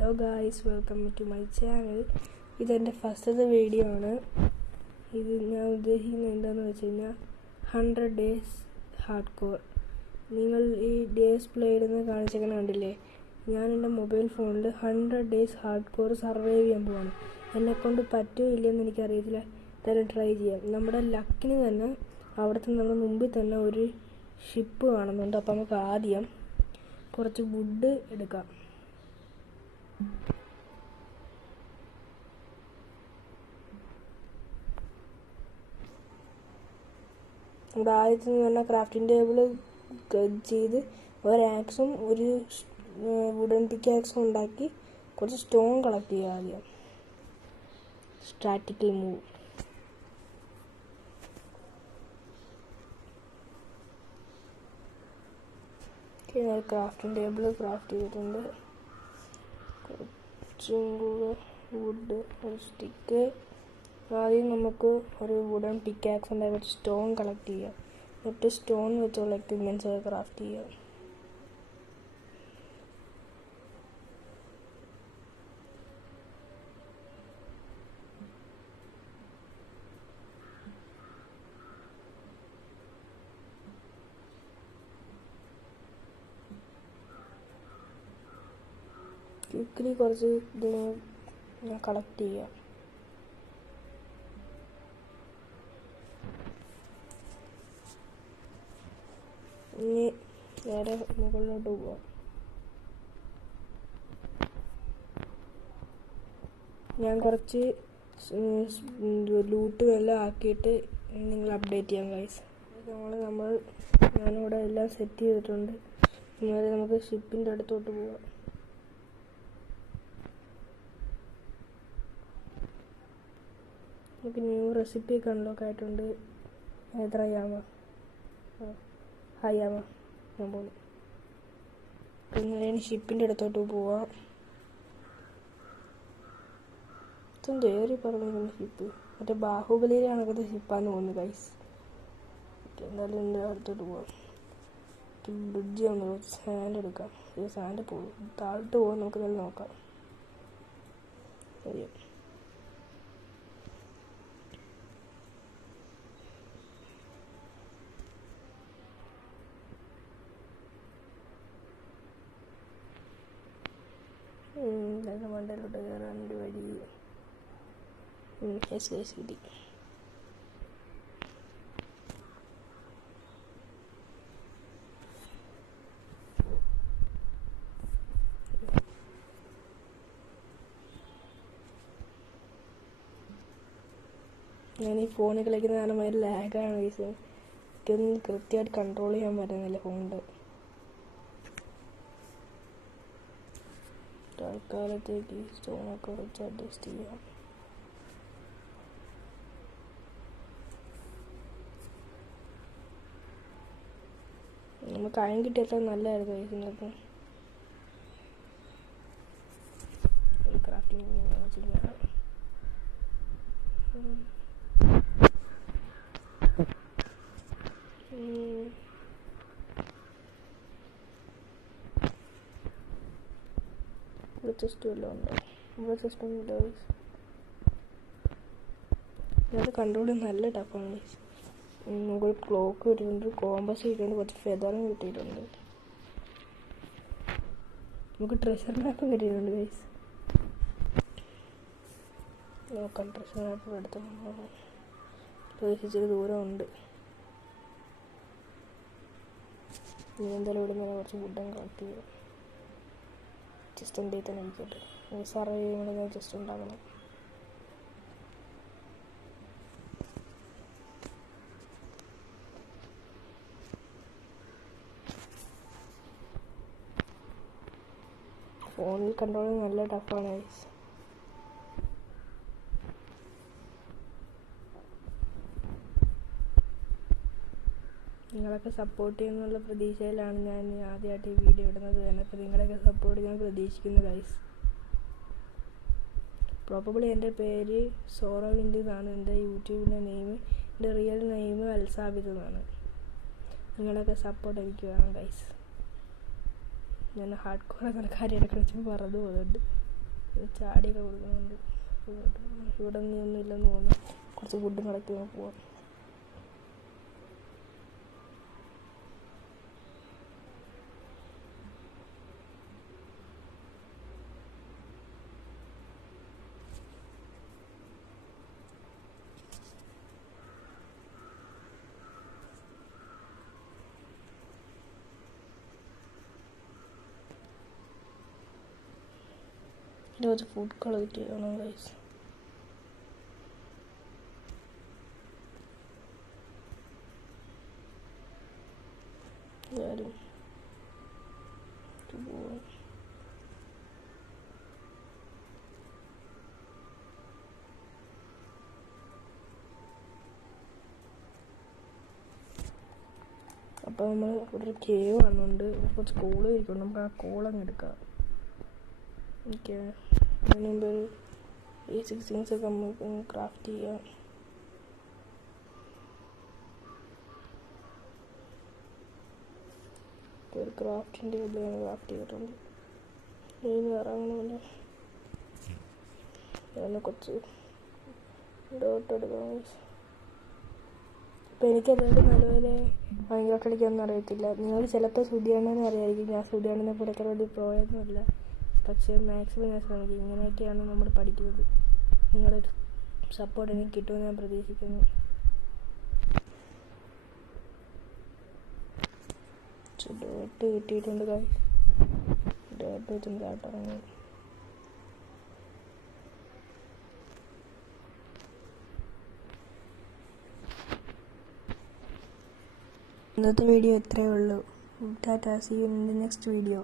Hello guys, welcome to my channel. ഇതെൻ്റെ ഫസ്റ്റത്തെ video ആണ്. ഇത് ഞാൻ ഉദ്ദേശിക്കുന്നത് എന്താണെന്ന് വെച്ച് കഴിഞ്ഞാൽ 100 days ഹാർഡ് കോർ. നിങ്ങൾ ഈ ഡേയ്സ് പ്ലേഡ് എന്ന് കാണിച്ചേക്കണ കണ്ടില്ലേ? ഞാൻ എൻ്റെ മൊബൈൽ ഫോണിൽ 100 days ഹാർഡ് കോർ സർവൈവ് ചെയ്യാൻ പോവാണ്. എന്നെക്കൊണ്ട് പറ്റുമോ ഇല്ലയെന്ന് എനിക്കറിയത്തില്ല. തന്നെ ട്രൈ ചെയ്യാം. നമ്മുടെ ലക്കിന് തന്നെ അവിടുത്തെ നമ്മുടെ മുമ്പിൽ തന്നെ ഒരു ഷിപ്പ് കാണുന്നുണ്ട്. അപ്പോൾ നമുക്ക് ആദ്യം കുറച്ച് വുഡ് എടുക്കാം. നമ്മുടെ ആദ്യത്തിൽ തന്നെ ക്രാഫ്റ്റിംഗ് ടേബിൾ ചെയ്ത് ഒരാക്സും ഒരു വുഡൻ പിക്കാക്സും ഉണ്ടാക്കി കുറച്ച് സ്റ്റോൺ കളക്ട് ചെയ്യുക ആദ്യം. Strategical move. Crafting table craft ചെയ്തിട്ടുണ്ട്. കുറച്ചും കൂടെ വുഡ്, ഒരു സ്റ്റിക്ക്. ആദ്യം നമുക്ക് ഒരു വുഡൻ പിക്കാക്സ് ഉണ്ടായി കുറച്ച് സ്റ്റോൺ കളക്ട് ചെയ്യാം. എന്നിട്ട് സ്റ്റോൺ വെച്ചുള്ള എക്യുപ്മെൻറ്റ്സ് ക്രാഫ്റ്റ് ചെയ്യാം. ക്വിക്കലി കുറച്ച് ഇത് ഞാൻ കളക്ട് ചെയ്യാം. ഇനി നേരെ മുകളിലോട്ട് പോവാം. ഞാൻ കുറച്ച് ലൂട്ട് എല്ലാം ആക്കിയിട്ട് നിങ്ങൾ അപ്ഡേറ്റ് ചെയ്യാം ഗൈസ്. ഞാനിവിടെ എല്ലാം സെറ്റ് ചെയ്തിട്ടുണ്ട്. നേരെ നമുക്ക് ഷിപ്പിൻ്റെ അടുത്തോട്ട് പോവാം. നമുക്ക് ന്യൂ റെസിപ്പി ഒക്കെ അൺലോക്ക് ആയിട്ടുണ്ട്. ഹയാമ ഞാൻ പോകുന്നു. പിന്നെ ഷിപ്പിൻ്റെ അടുത്തോട്ട് പോവാം. ഇതെന്ത് ഏറി പറഞ്ഞിരുന്ന ഷിപ്പ്? മറ്റേ ബാഹുബലിയിലെ കണക്കത്തെ ഷിപ്പാന്ന് തോന്നുന്നു ഗൈസ്. എന്തായാലും ഇതിൻ്റെ അടുത്തോട്ട് പോവാം. ബ്രിഡ്ജ് നമ്മൾ സാൻഡ് എടുക്കാം. സാൻഡ് പോകും, താഴോട്ട് പോകാൻ നമുക്ക് നല്ല നോക്കാം. ശരി, മണ്ടയിലോട്ട് കയറാൻ ഒരു വഴി. കിട്ടി. ഞാൻ ഈ ഫോണിൽ കളിക്കുന്ന കാരണം ഭയങ്കര ലാഗാണ് ഗൈസ്. എനിക്കൊന്നും കൃത്യമായിട്ട് കൺട്രോൾ ചെയ്യാൻ പറ്റുന്നില്ല ഫോണിൻ്റെ. തൽക്കാലത്തേക്ക് സ്റ്റോണൊക്കെ വെച്ച് അഡ്ജസ്റ്റ് ചെയ്യാം. നമുക്ക് അയം കിട്ടിയത്ര നല്ലതായിരുന്നു കഴിക്കുന്നത്. ക്രാഫ്റ്റിംഗ് ചെസ്റ്റ് വല്ലതും ഉണ്ടോ? ഇവിടെ ചെസ്റ്റ് ഒന്നുമില്ല. ഇയാളുടെ കൺട്രോൾ നല്ല ടഫാണ്. നമുക്കൊരു ക്ലോക്ക് കിട്ടിയിട്ടുണ്ട്, കോമ്പസ് കിട്ടിയിട്ടുണ്ട്, കുറച്ച് ഫെദറും കിട്ടിയിട്ടുണ്ട്. നമുക്ക് ട്രഷർ മാപ്പ് കിട്ടിയിട്ടുണ്ട് ഗൈസ്. നോക്കാം ട്രഷർ മാപ്പ് എടുത്ത് ഇച്ചിരി ദൂരമുണ്ട്. ഇനി എന്തായാലും ഇവിടെ നിന്ന് കുറച്ച് ഫുഡും കളക്ട് ചെയ്യാം. ജസ്റ്റ് എൻ്റെ തന്നെ ഇരിക്കട്ടെ. സർവൈവ് ചെയ്യണമെങ്കിൽ ജസ്റ്റ് ഉണ്ടാക്കണം. ഫോണിൽ കൺട്രോൾ നല്ല ടഫാണ്. നിങ്ങളൊക്കെ സപ്പോർട്ട് ചെയ്യുന്നുള്ള പ്രതീക്ഷയിലാണ് ഞാൻ ആദ്യമായിട്ട് ഈ വീഡിയോ ഇടുന്നത് തന്നെ. അപ്പോൾ നിങ്ങളൊക്കെ സപ്പോർട്ട് ഞാൻ പ്രതീക്ഷിക്കുന്നു ഗൈസ്. പ്രോബബ്ലി എൻ്റെ പേര് സോറോവിൻഡ് എന്നാണ് എൻ്റെ യൂട്യൂബിൻ്റെ നെയിം. എൻ്റെ റിയൽ നെയിം അൽസാബിദ് എന്നാണ്. നിങ്ങളൊക്കെ സപ്പോർട്ട് എനിക്ക് വേണം ഗൈസ്. ഞാൻ ഹാർഡ് കോർ അങ്ങനെ കാര്യങ്ങളൊക്കെ വെച്ച് പറഞ്ഞു പോകുന്നുണ്ട്. ചാടിയൊക്കെ കൊടുക്കുന്നുണ്ട്. ഇവിടെ നീ ഒന്നും ഇല്ലെന്ന് തോന്നുന്നു. കുറച്ച് ഫുഡും കളക്ട് ചെയ്യാൻ പോവാം. കുറച്ച് ഫുഡ് കളക്ട് ചെയ്യണം ഗൈസ്. എല്ലാവരും പോവാം. അപ്പോൾ നമ്മൾ ഇവിടെ ഒരു കേവ് കാണുന്നുണ്ട്. കുറച്ച് കോള് ഇരിക്കുന്നുണ്ട്. നമുക്ക് ആ കോളങ്ങ് എടുക്കാം. ഓക്കെ, അതിന് മുമ്പ് ഒരു ബേസിക് തിങ്സ് ഒക്കെ നമുക്ക് ക്രാഫ്റ്റ് ചെയ്യാം. ഒരു ക്രാഫ്റ്റിൻ്റെ ടേബിൾ ക്രാഫ്റ്റ് ചെയ്തിട്ടുണ്ട്. വേറെ അങ്ങനെയല്ല, അങ്ങനെ കുറച്ച് ഡോട്ട് എടുക്കാം. അപ്പോൾ എനിക്കതുകൊണ്ട് നല്ലപോലെ മൈൻക്രാഫ്റ്റ് കളിക്കാനൊന്നും അറിയത്തില്ല. നിങ്ങൾ ചിലപ്പോൾ സുധിയാണെന്ന് അറിയായിരിക്കും. ഞാൻ സുധിയാണെന്നെ പോലൊക്കെ വേണ്ടി പ്രോയൊന്നുമില്ല. പക്ഷേ മാക്സിമം ഞാൻ ശ്രമിക്കും. ഇങ്ങനെയൊക്കെയാണ് നമ്മൾ പഠിക്കുന്നത്. നിങ്ങളുടെ സപ്പോർട്ട് എനിക്ക് കിട്ടുമെന്ന് ഞാൻ പ്രതീക്ഷിക്കുന്നു. ഡോട്ട് കിട്ടിയിട്ടുണ്ട്. ഡോട്ട് വെച്ചൊന്ന് കാട്ടിറങ്ങി. ഇന്നത്തെ വീഡിയോ ഇത്രയേ ഉള്ളൂ. Tata, see you in the next video.